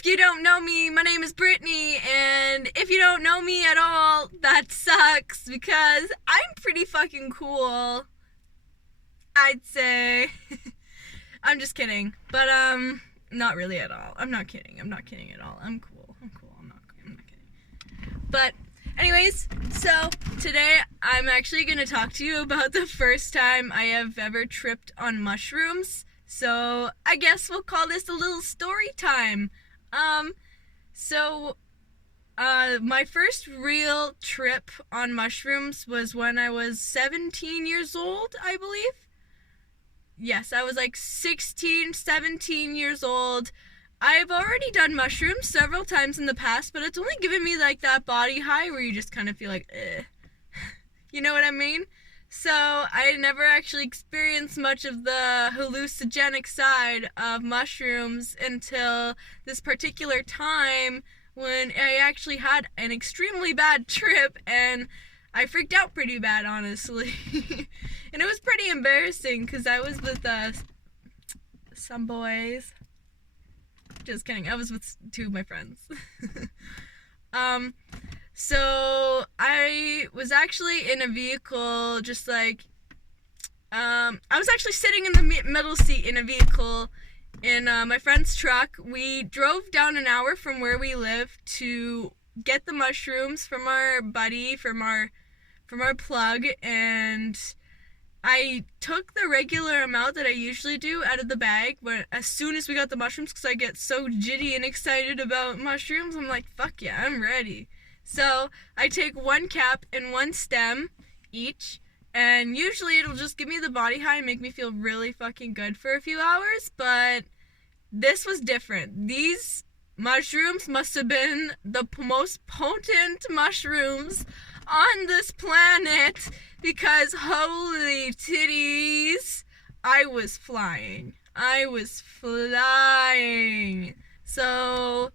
If you don't know me, my name is Brittany, and if you don't know me at all, that sucks because I'm pretty fucking cool, I'd say. I'm just kidding, but not really at all. I'm not kidding at all. I'm cool. I'm not kidding. But anyways, so today I'm actually going to talk to you about the first time I have ever tripped on mushrooms. So I guess we'll call this a little story time. My first real trip on mushrooms was when I was 17 years old, I believe. Yes, I was like 16, 17 years old. I've already done mushrooms several times in the past, but it's only given me like that body high where you just kind of feel like, you know what I mean? So I never actually experienced much of the hallucinogenic side of mushrooms until this particular time when I actually had an extremely bad trip and I freaked out pretty bad, honestly. And it was pretty embarrassing because I was with some boys. Just kidding. I was with two of my friends. So I was actually in a vehicle, just like, I was actually sitting in the middle seat in a vehicle in my friend's truck. We drove down an hour from where we live to get the mushrooms from our buddy, from our plug, and I took the regular amount that I usually do out of the bag as soon as we got the mushrooms, because I get so giddy and excited about mushrooms. I'm like, fuck yeah, I'm ready. So I take one cap and one stem each, and usually it'll just give me the body high and make me feel really fucking good for a few hours, but this was different. These mushrooms must have been the most potent mushrooms on this planet, because holy titties, I was flying. So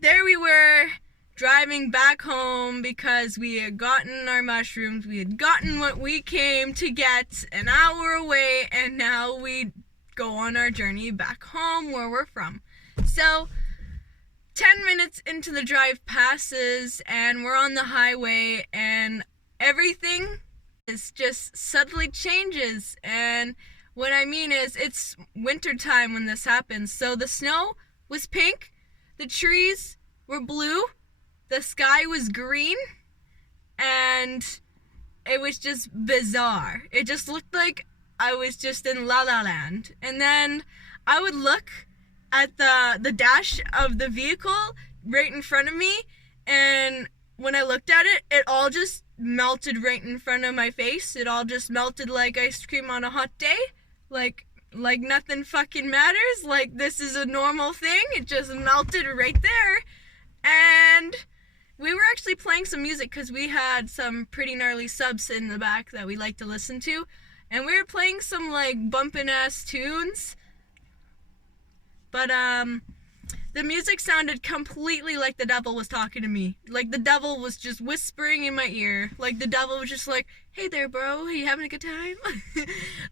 there we were, driving back home because we had gotten our mushrooms. We had gotten what we came to get an hour away, and now we go on our journey back home where we're from. So 10 minutes into the drive passes and we're on the highway, and everything is just suddenly changes. And what I mean is, it's winter time when this happens. So the snow was pink, the trees were blue, the sky was green, and it was just bizarre. It just looked like I was just in La La Land. And then I would look at the dash of the vehicle right in front of me, and when I looked at it, it all just melted right in front of my face. It all just melted like ice cream on a hot day. Like nothing fucking matters. Like this is a normal thing. It just melted right there. And we were actually playing some music because we had some pretty gnarly subs in the back that we like to listen to. And we were playing some like bumpin' ass tunes. But the music sounded completely like the devil was talking to me. Like the devil was just whispering in my ear. Like the devil was just like, hey there bro, are you having a good time?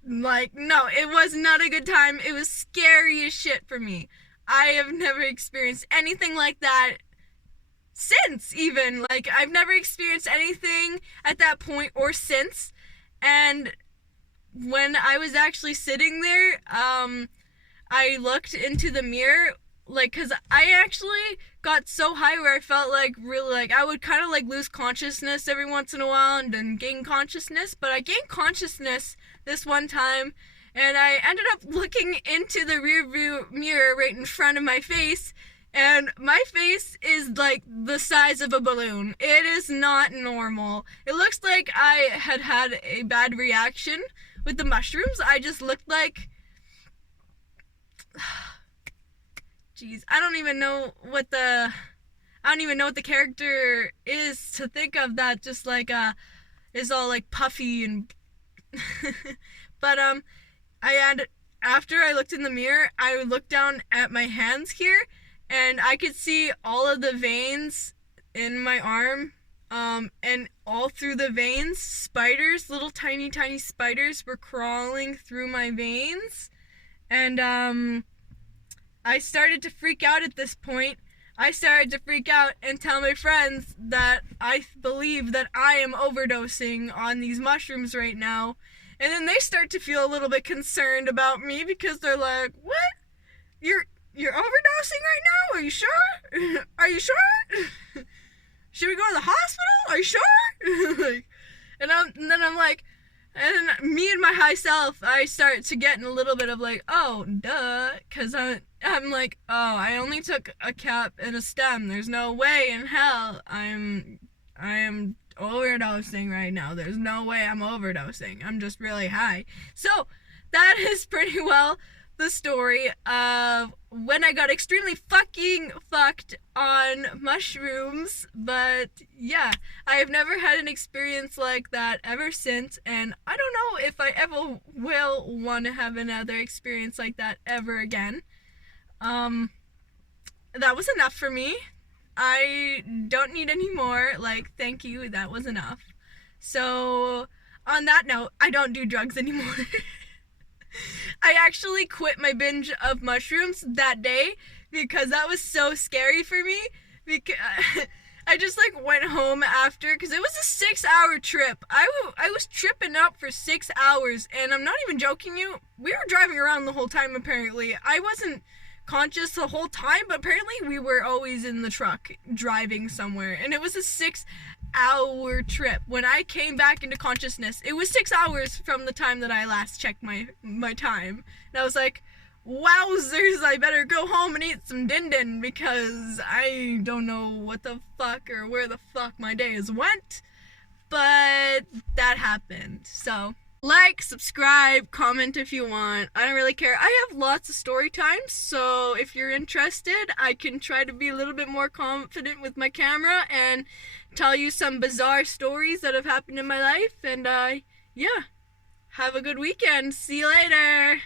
Like, no, it was not a good time. It was scary as shit for me. I have never experienced anything like that since, even. Like, I've never experienced anything at that point or since. And when I was actually sitting there, I looked into the mirror, like, because I actually got so high where I felt like really, like, I would kind of like lose consciousness every once in a while and then gain consciousness. But I gained consciousness this one time, and I ended up looking into the rear view mirror right in front of my face, and my face is like the size of a balloon. It is not normal. It looks like I had a bad reaction with the mushrooms. I just looked like, jeez, I don't even know what the character is to think of that just like is all like puffy and but after I looked in the mirror, I looked down at my hands here, and I could see all of the veins in my arm, and all through the veins, spiders, little tiny spiders were crawling through my veins. And I started to freak out at this point. I started to freak out and tell my friends that I believe that I am overdosing on these mushrooms right now. And then they start to feel a little bit concerned about me because they're like, "What? You're overdosing right now? Are you sure? Are you sure? Should we go to the hospital? Are you sure?" Like, and then I'm like, and me and my high self, I start to get in a little bit of like, oh, duh, because I'm like, oh, I only took a cap and a stem. There's no way in hell I am overdosing right now. There's no way I'm overdosing. I'm just really high. So that is pretty well the story of when I got extremely fucking fucked on mushrooms. But yeah, I have never had an experience like that ever since, and I don't know if I ever will want to have another experience like that ever again. That was enough for me. I don't need any more. Like, thank you, that was enough. So on that note, I don't do drugs anymore. I actually quit my binge of mushrooms that day because that was so scary for me. Because I just like went home after, because it was a 6-hour trip. I was tripping up for 6 hours, and I'm not even joking you. We were driving around the whole time apparently. I wasn't conscious the whole time, but apparently we were always in the truck driving somewhere, and it was a 6-hour trip. When I came back into consciousness, it was 6 hours from the time that I last checked my time, and I was like, wowzers, I better go home and eat some din-din because I don't know what the fuck or where the fuck my day has went, but that happened. So like, subscribe, comment if you want. I don't really care. I have lots of story times, so if you're interested, I can try to be a little bit more confident with my camera and tell you some bizarre stories that have happened in my life. And yeah, have a good weekend. See you later.